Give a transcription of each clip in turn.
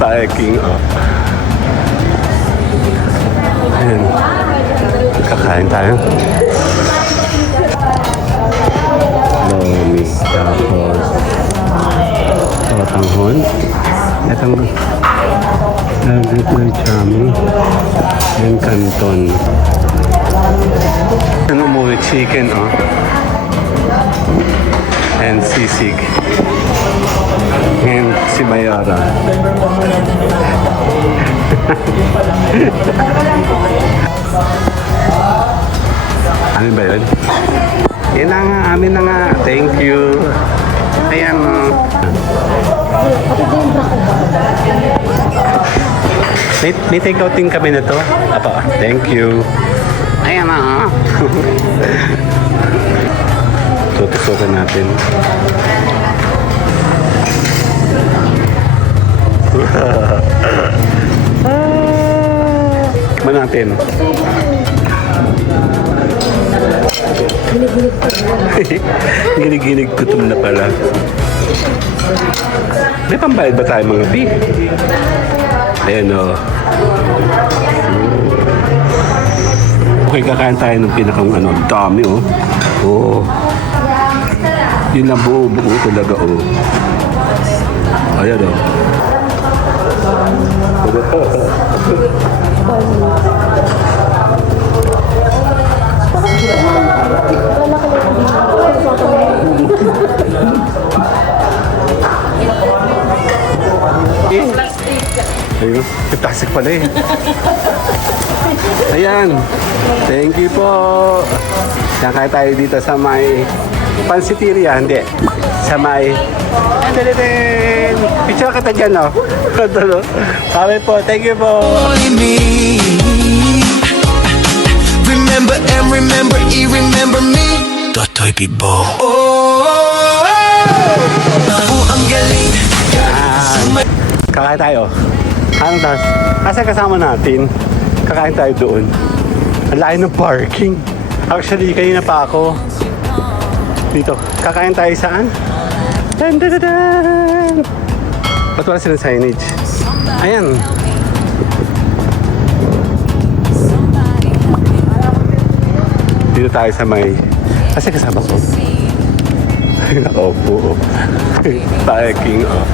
Parking, oh. Ayan. Kakain tayo. Lomi. Tapos sotanghon. Itong little chami. And canton. Ano mo, chicken, oh. And sisig. And si Mayara. Ano ba yun? Yan na nga, amin na nga. Thank you. Ayan, oh. May take-out din kami na to. Apa, thank you. Ayan na, oh. Tutusukan natin. Tikman natin. Ginig-ginig gutom na pala. May pambayad ba tayo mga pi? Ayan, o. Okay, kakain tayo ng pinakang ano, dami, oh. Oo. Yun lang buo talaga, oh. Ayan, oh. Ayun, plastic pala eh. Ayan. Thank you po. Yan, kaya tayo dito sa may Pansiteria, hindi. Sa may Andalitin. Picture kita dyan, no? Kami po, thank you po. Remember and remember, remember me. Totoy Bibo. Ang galing. Kakain tayo. Anong tas? Kasi kasama natin. Kakain tayo doon. Ang laki ng parking. Actually, kanina pa ako dito. Kakain tayo saan? Dan, dan, dan, dan. Ba't wala silang signage? Ayan. Dito tayo sa may... Kasi kasama ko. Nakaupo. Parking, oh.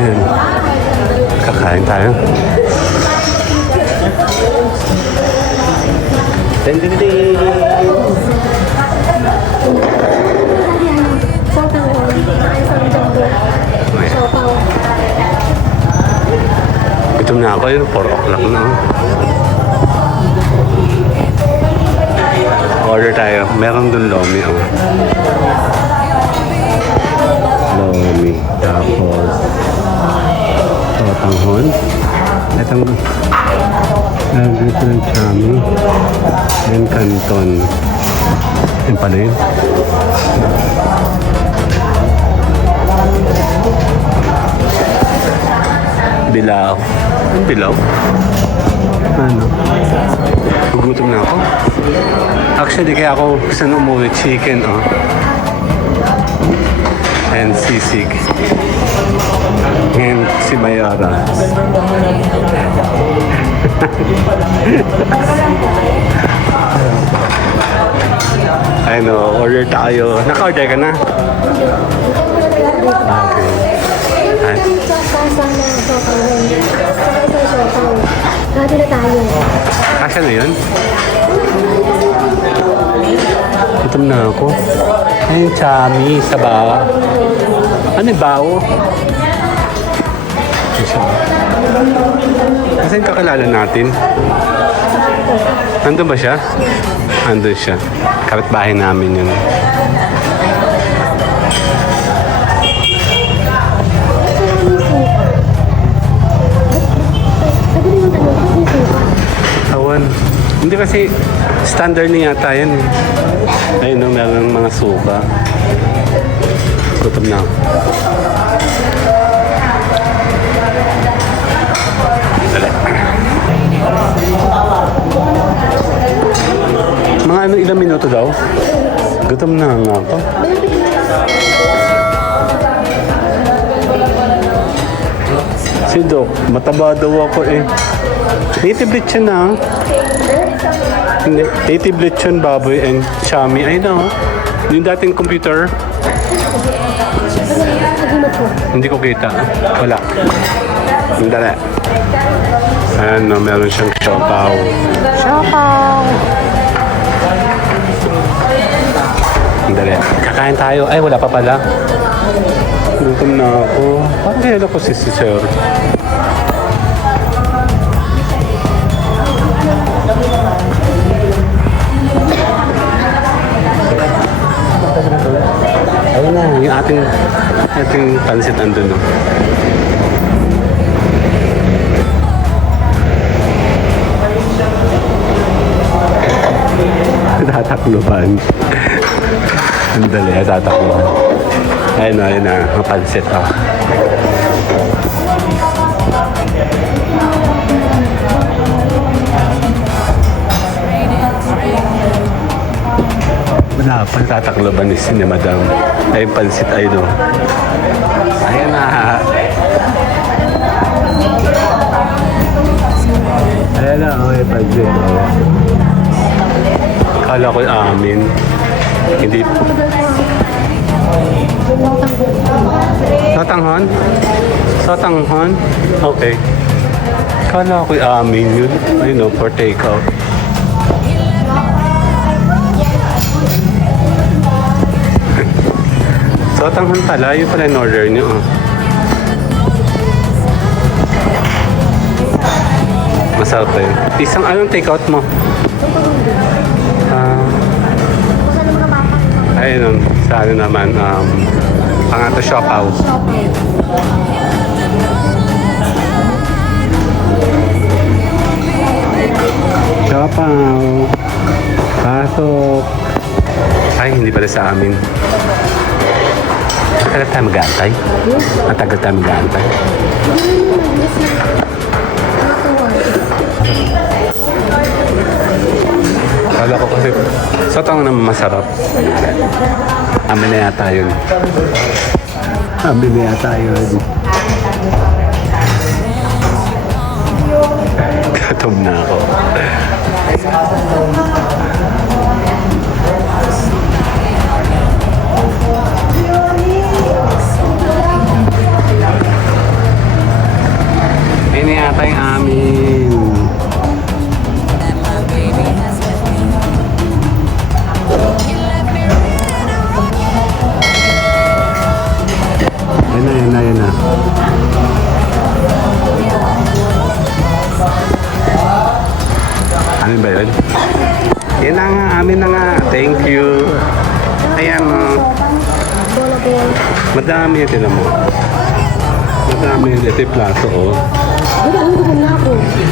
Ayan. Kakain tayo. Dindindin! Gutom na ako yun. 4 o'clock na. Order tayo. Meron dun lomi, oh. Lomi. Tapos sotanghon. Itong little chami. And canton. Yan pala yun. Bilaw. Ang bilaw? Ano? Gugutom na ako. Actually, kaya ako gusto na umuwi chicken, oh. And sisig. And si Mayara. Ano, order tayo. Naka-order ka na? Okay. Ay. Kati na tayo. Kasya na yun? Gutom na ako. Ay, chami sa ba? Ano yung bao? Kasi yung kakilala natin. Nandun ba siya? Nandun siya. Kapitbahay namin yun. Awan. Hindi kasi standard niya yata yan. Ayun, no, meron mga suka. Gutom na ako. Mga ano, ilang minuto daw? Gutom na nga ako. Si Doc, mataba daw ako eh. Native lechon na. Hindi. Native lechon, baboy, and chami. Ayun na, oh. Yung dating computer. Hindi ko kita. Wala. Dali. Ano, meron siyang siopaw. Siopaw! Dali. Kakain tayo. Ay, wala pa pala. Gutom na ako. Parang kaya ko si Sir. Ayun na, yung ating pansit andun, no? Tatakluban. Andali, tatakluban. Ayun na, ang pansit, oh. Wala pa tatakloban ni Madam. Ay, pansit ay no. Ayan na. Ayan na, okay, pansit. Oh. Kala ko amin. Hindi. Sotanghon? Sotanghon? Okay. Kala ko amin yun. I know, for takeout. Sotanghon pala, yun pala in-order nyo. Oh. Masarap pa yun. Isang anong take-out mo? Ayun, sa ano naman, pangato siopaw. Siopaw. Pasok. Ay, hindi pala sa amin. Matagal tayo mag-aantay? Matagal tayo mag-aantay? Kala ko kasi sotong naman masarap. Amin na yata yun. Amin na yata yun. Gutom na ako. Ini yata yung amin. Ayun na. Amin ba yun? Yan na nga, amin na nga. Thank you. Ayan o. Madami yun, tinan mo. Madami yun. Ito yung plato o.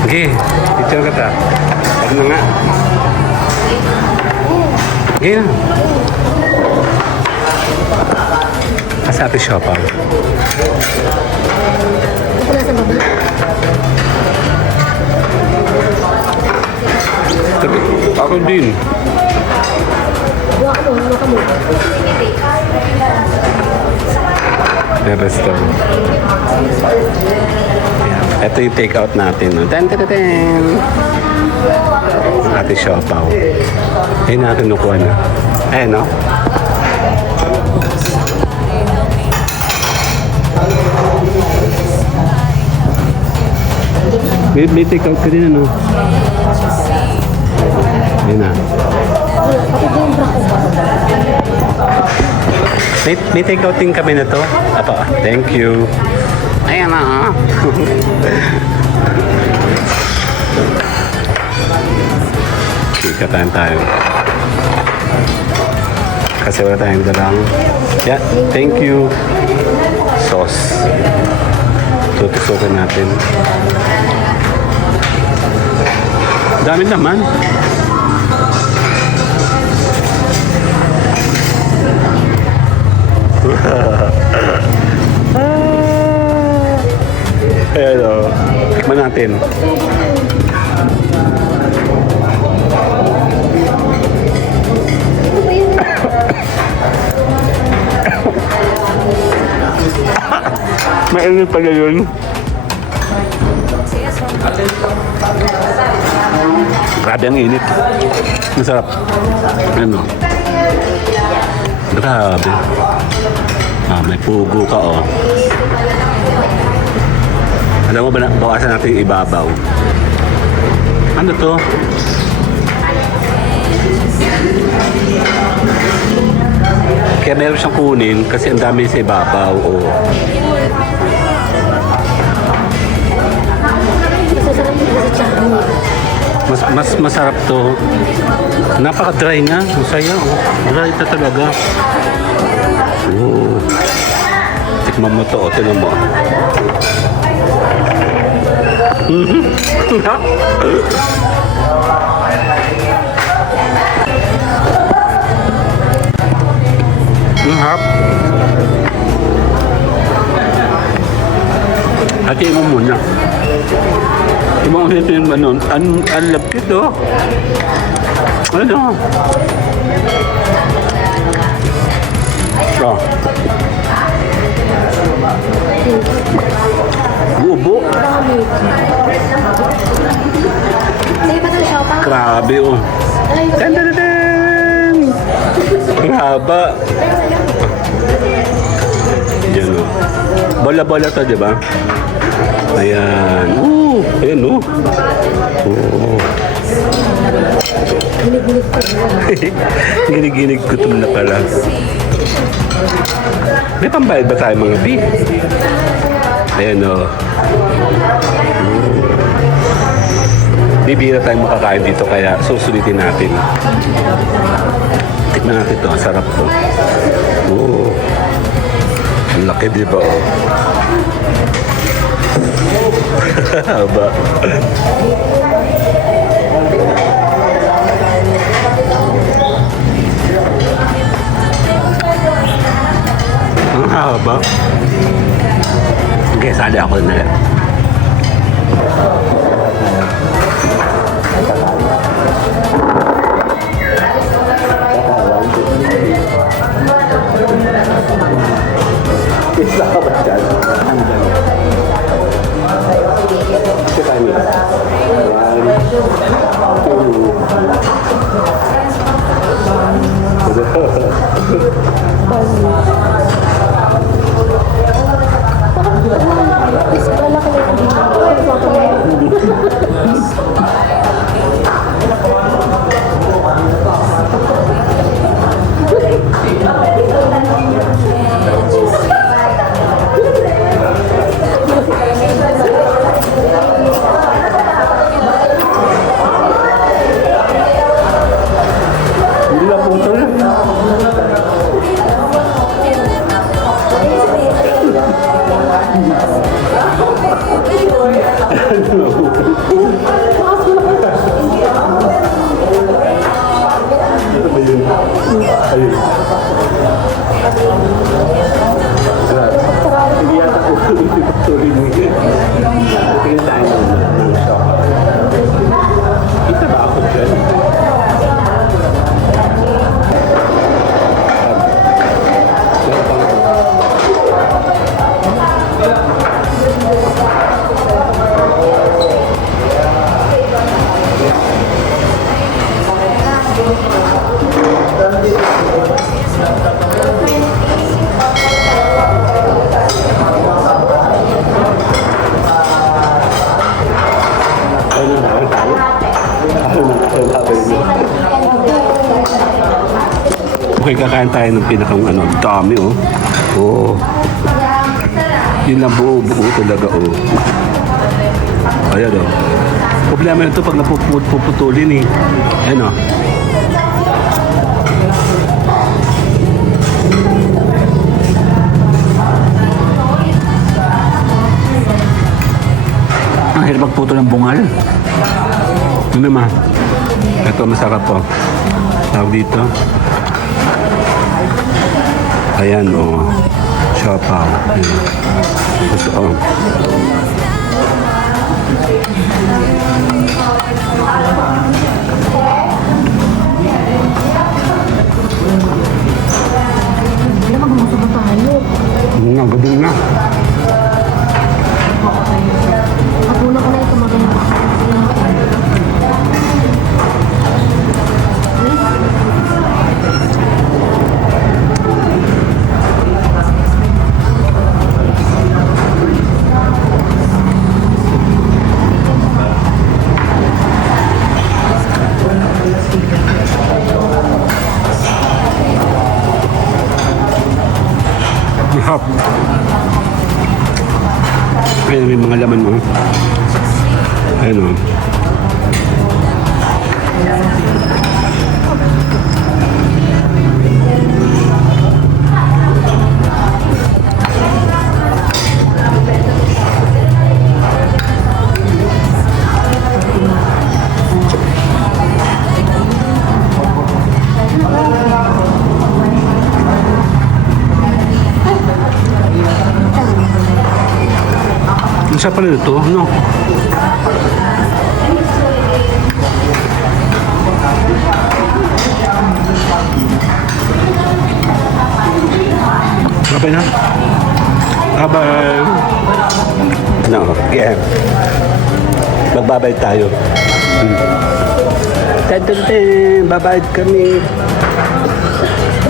Okay, picture ka ta. Ano na nga. Okay na. Kasi ate siopaw. Ako din. The rest of it. Ito yung take out natin. Ten. Ate siopaw. Ayun natin nukuha na. Ayan no? May take out ka din ano? Ayun na. May take out din kami na to. Apa, thank you. Ayan na. Okay, katayin tayo. Kasi wala tayong dalang. Yeah, thank you. Sauce. Tutusukin natin. Dami naman. Ayan o. Tikman natin. Mainit pala yun. Grabe ang init. Masarap. Ano? Grabe. May pugo ka, oh. Alam mo ba na, bawasan natin yung ibabaw. Ano to? Kaya meron siyang kunin kasi ang dami sa ibabaw, oh. Mas masarap to. Napaka-dry nga. Ang saya, oh. Dry ito talaga. Oh. Tikman mo to, oh. Tignan mo. Ang harap. Hatiin mo muna. Ibang ito yung ano, ang lapkit, oh. Ano? Oh. Bubo. Sige pa ito siya pa. Grabe, oh. Dan, dan, dan. Ang haba. Yan, oh. Bola-bola to, di ba? Ayan. Ayan, oh. Oh. Ginig-ginig ko ito na pala. May pambayad ba tayo mga bi? Ayan, oh. Bibira tayong makakain dito kaya susulitin natin. Tikman natin ito. Ang sarap to. Oh. Ang laki, di ba? Oh. Haba. Ang haba. Okay, sali ako na lang. Isa ka ba dyan? Ito tayo. 'Yo. Okay, kakain tayo ng pinakang ano, dami, oh. Oh. Yun lang buo talaga, oh. Ayan, oh. Problema yun ito pag napuputulin, eh. Ayan, oh. Ang hirap magputo ng bungal. Ano naman? Ito masarap po. Tawag dito. Ayan, oh. Siopaw. Ayan. Gusto, oh. Gabi na. Ako na ko na ito maganda. Hop. Ayun, may mga laman mo. Ayun o. Isa pala ito, no? Okay na? Bye-bye! No, again. Magbabayad tayo. Ten, babayad kami.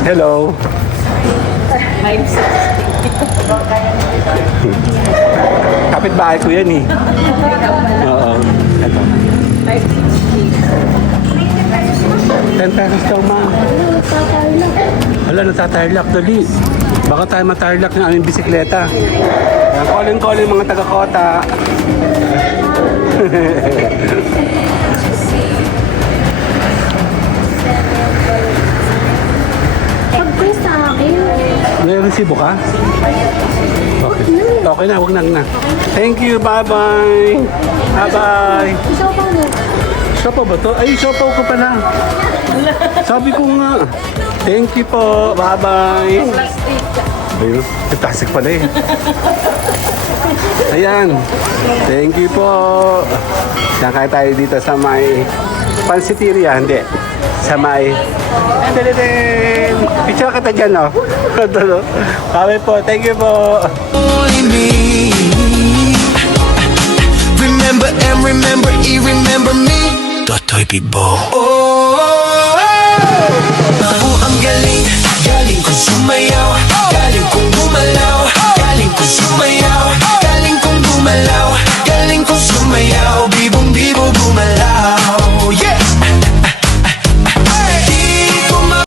Hello. Kapit-bahay ko yan eh. Oo. Ito. 10 pesos daw, ma. Wala, natatarlak. Dali. Baka tayo matarlak ng aming bisikleta. Calling mga taga-kota. Pag-press sa akin. May resibo ka? Okay. Okay na, huwag na. Thank you, bye-bye. Bye-bye. Siopaw mo. Siopaw ba to? Ay, siopaw ko pala. Sabi ko nga. Thank you po. Bye-bye. Ayun, plastic pala eh. Ayan. Thank you po. Yan kaya tayo dito sa may Pansiteria, hindi. Sa may... Dali. Picture kita dyan, no? Kami po. Thank you po. Only me. Remember and remember, remember me. Totoy Bibo. Oh.